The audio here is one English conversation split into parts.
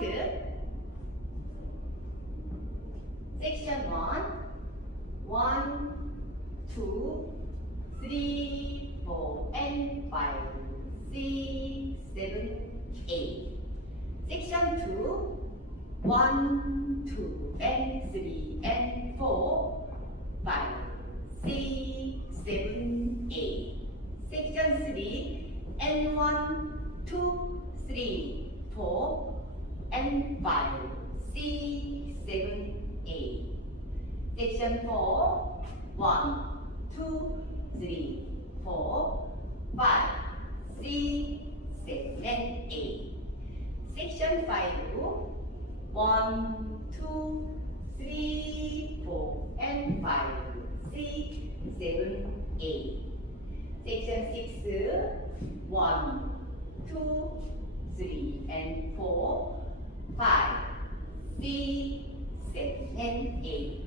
to section 1 1 2 3 4 and 5 6 7 8 section 2 1 2 and 3 and 4 5 6 7 8 section 3 and 1 2 3 4 and 5 6 7 8 section 4 1 2 3 4 5 6 7 8 section 5 1 2 3 4 and 5 6 7 8 section 6 1 2 3 and 4 5 6 7 and 8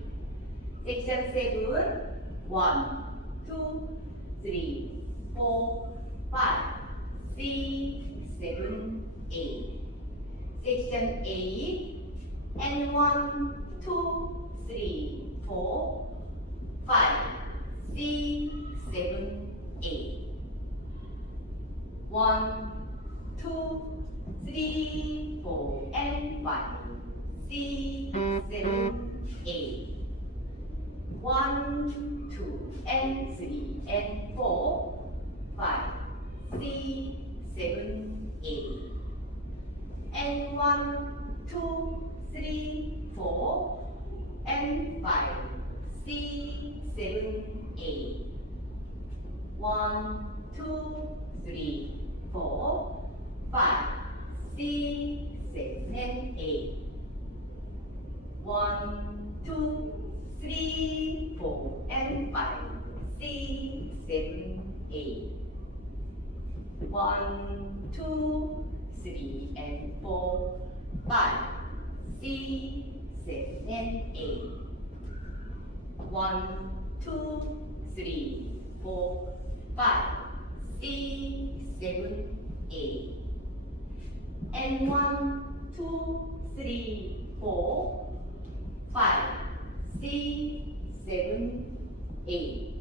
section 7 1 2 3 4 5 6 7 8 section 8 and 1 2 3 4 5 6 7 8 1 2 3 4 and 5 6 7 8 1 2 and 3 and 4 5 6 7 8 and 1 2 3 4 and 5 6 7 8 1 2 3 4 5 6 7 8 1 2 3 4 and 5 6 7 8 1 2 3 and 4 5 6 7 8 1 2 3 4 5 6 7 8 and 1 2 3 4 5 6 7 8